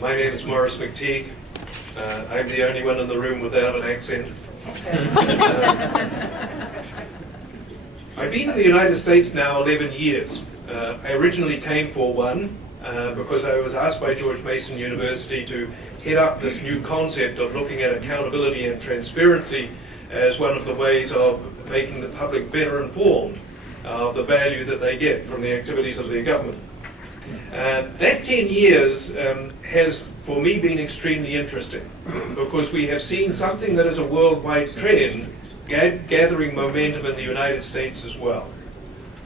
My name is Maurice McTigue. I'm the only one in the room without an accent. I've been in the United States now 11 years. I originally came for one because I was asked by George Mason University to head up this new concept of looking at accountability and transparency as one of the ways of making the public better informed of the value that they get from the activities of their government. That 10 years has, for me, been extremely interesting because we have seen something that is a worldwide trend gathering momentum in the United States as well.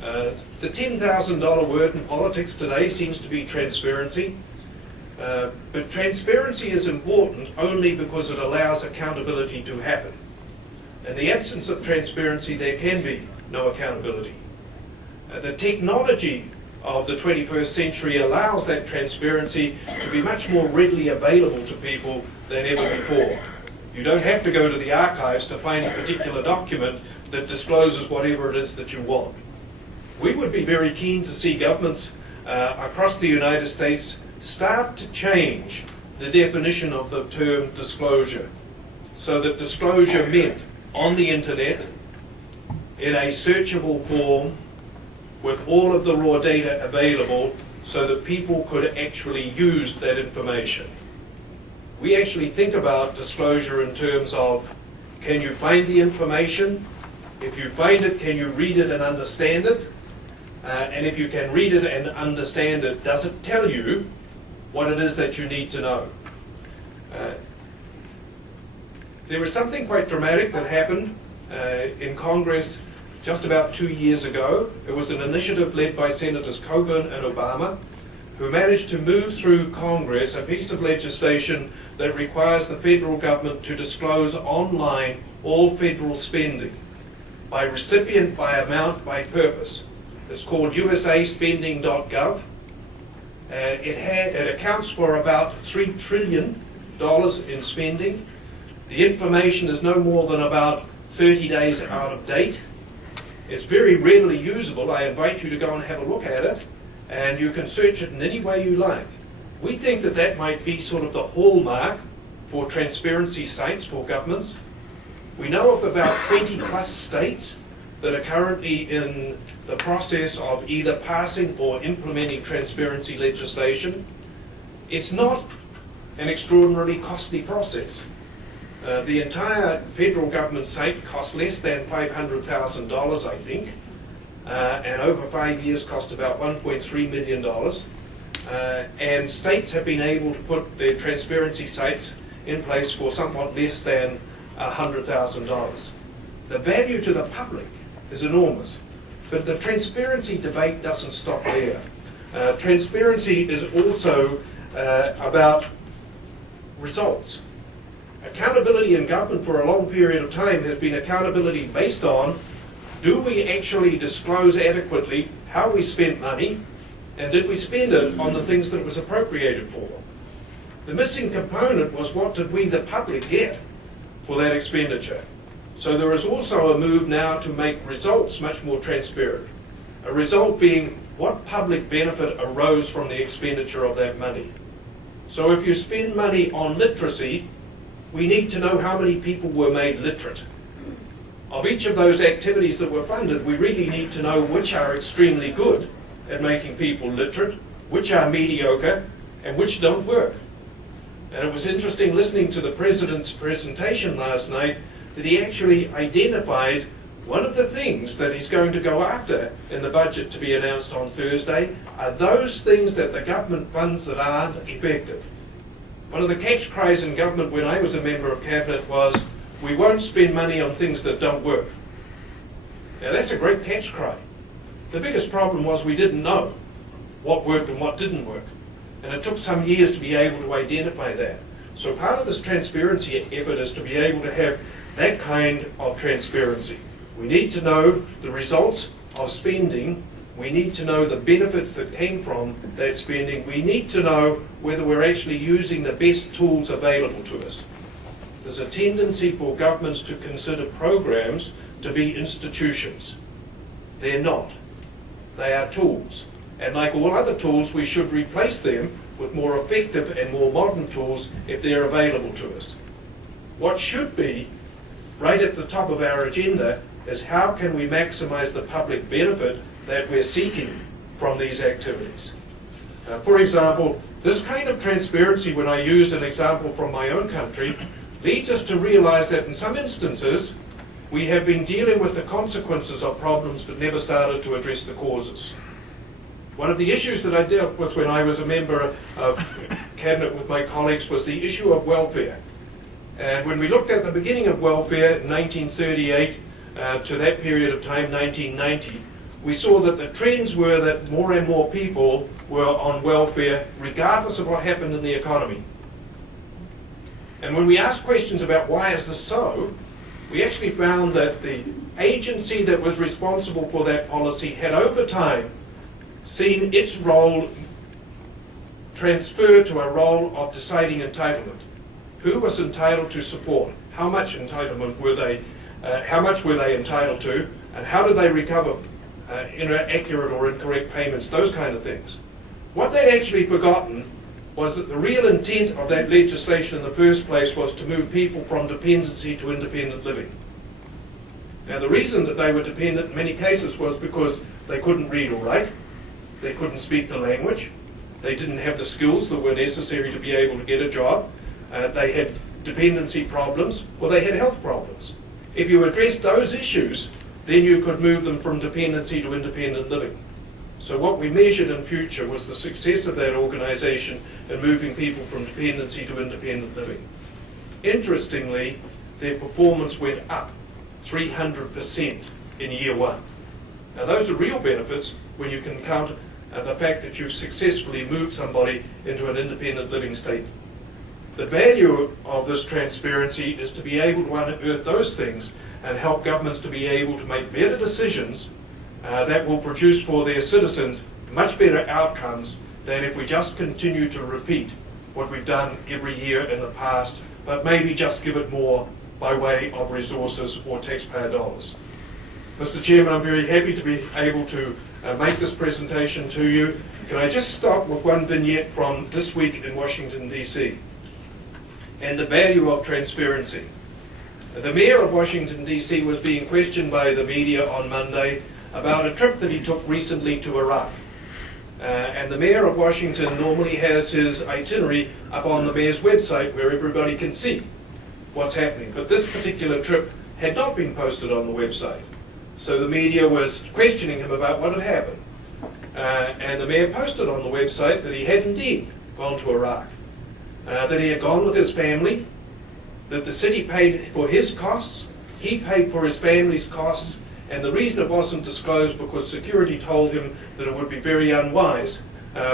The $10,000 word in politics today seems to be transparency, but transparency is important only because it allows accountability to happen. In the absence of transparency, there can be no accountability. The technology of the 21st century allows that transparency to be much more readily available to people than ever before. You don't have to go to the archives to find a particular document that discloses whatever it is that you want. We would be very keen to see governments across the United States start to change the definition of the term disclosure, so that disclosure meant on the internet, in a searchable form, with all of the raw data available so that people could actually use that information. We actually think about disclosure in terms of, can you find the information? If you find it, can you read it and understand it? And if you can read it and understand it, does it tell you what it is that you need to know? There was something quite dramatic that happened in Congress just about 2 years ago. It was an initiative led by Senators Coburn and Obama, who managed to move through Congress a piece of legislation that requires the federal government to disclose online all federal spending by recipient, by amount, by purpose. It's called usaspending.gov. It accounts for about $3 trillion in spending. The information is no more than about 30 days out of date. It's very readily usable. I invite you to go and have a look at it, and you can search it in any way you like. We think that that might be sort of the hallmark for transparency sites for governments. We know of about 20 plus states that are currently in the process of either passing or implementing transparency legislation. It's not an extraordinarily costly process. The entire federal government site costs less than $500,000, I think, and over 5 years cost about $1.3 million. And states have been able to put their transparency sites in place for somewhat less than $100,000. The value to the public is enormous, but the transparency debate doesn't stop there. Transparency is also about results. Accountability in government for a long period of time has been accountability based on, do we actually disclose adequately how we spent money, and did we spend it on the things that it was appropriated for? The missing component was, what did we, the public, get for that expenditure? So there is also a move now to make results much more transparent. A result being, what public benefit arose from the expenditure of that money? So if you spend money on literacy, we need to know how many people were made literate. Of each of those activities that were funded, we really need to know which are extremely good at making people literate, which are mediocre, and which don't work. And it was interesting listening to the President's presentation last night that he actually identified one of the things that he's going to go after in the budget to be announced on Thursday are those things that the government funds that aren't effective. One of the catch cries in government when I was a member of Cabinet was, we won't spend money on things that don't work. Now that's a great catch cry. The biggest problem was we didn't know what worked and what didn't work. And it took some years to be able to identify that. So part of this transparency effort is to be able to have that kind of transparency. We need to know the results of spending. We need to know the benefits that came from that spending. We need to know whether we're actually using the best tools available to us. There's a tendency for governments to consider programs to be institutions. They're not. They are tools. And like all other tools, we should replace them with more effective and more modern tools if they're available to us. What should be right at the top of our agenda is how can we maximize the public benefit that we're seeking from these activities. For example, this kind of transparency, when I use an example from my own country, leads us to realize that in some instances we have been dealing with the consequences of problems but never started to address the causes. One of the issues that I dealt with when I was a member of Cabinet with my colleagues was the issue of welfare. And when we looked at the beginning of welfare in 1938 to that period of time, 1990, we saw that the trends were that more and more people were on welfare regardless of what happened in the economy. And when we asked questions about why is this so, we actually found that the agency that was responsible for that policy had over time seen its role transfer to a role of deciding entitlement. Who was entitled to support? How much entitlement were they? How much were they entitled to? And how did they recover inaccurate or incorrect payments? Those kind of things. What they'd actually forgotten was that the real intent of that legislation in the first place was to move people from dependency to independent living. Now, the reason that they were dependent in many cases was because they couldn't read or write, they couldn't speak the language, they didn't have the skills that were necessary to be able to get a job, they had dependency problems, or they had health problems. If you addressed those issues, then you could move them from dependency to independent living. So what we measured in future was the success of that organisation in moving people from dependency to independent living. Interestingly, their performance went up 300% in year one. Now those are real benefits when you can count the fact that you've successfully moved somebody into an independent living state. The value of this transparency is to be able to unearth those things and help governments to be able to make better decisions that will produce for their citizens much better outcomes than if we just continue to repeat what we've done every year in the past, but maybe just give it more by way of resources or taxpayer dollars. Mr. Chairman, I'm very happy to be able to make this presentation to you. Can I just start with one vignette from this week in Washington, D.C. and the value of transparency. The mayor of Washington, D.C. was being questioned by the media on Monday about a trip that he took recently to Iraq. And the mayor of Washington normally has his itinerary up on the mayor's website where everybody can see what's happening. But this particular trip had not been posted on the website. So the media was questioning him about what had happened. And the mayor posted on the website that he had indeed gone to Iraq, that he had gone with his family, that the city paid for his costs, he paid for his family's costs, and the reason it wasn't disclosed because security told him that it would be very unwise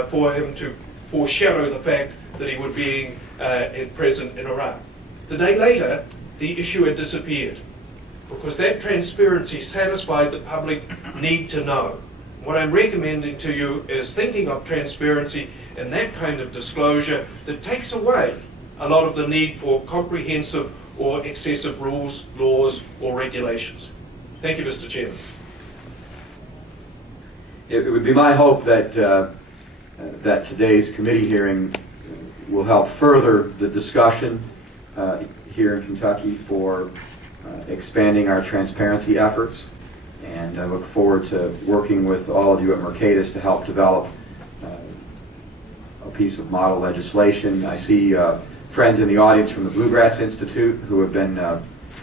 for him to foreshadow the fact that he would be present in Iraq. The day later, the issue had disappeared because that transparency satisfied the public need to know. What I'm recommending to you is thinking of transparency and that kind of disclosure that takes away a lot of the need for comprehensive or excessive rules, laws, or regulations. Thank you, Mr. Chairman. It would be my hope that that today's committee hearing will help further the discussion here in Kentucky for expanding our transparency efforts. And I look forward to working with all of you at Mercatus to help develop a piece of model legislation. I see friends in the audience from the Bluegrass Institute who have been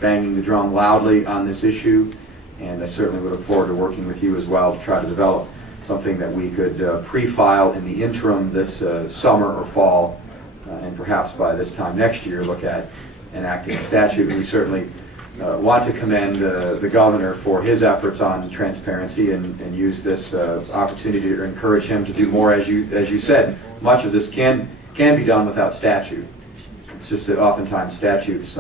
banging the drum loudly on this issue, and I certainly would look forward to working with you as well to try to develop something that we could pre-file in the interim this summer or fall, and perhaps by this time next year look at enacting a statute. And we certainly want to commend the governor for his efforts on transparency and use this opportunity to encourage him to do more. As you said, much of this can be done without statute. It's just that oftentimes statutes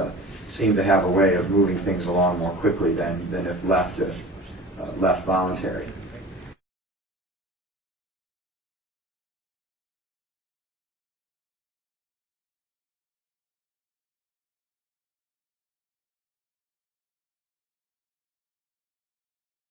seem to have a way of moving things along more quickly than if left voluntary.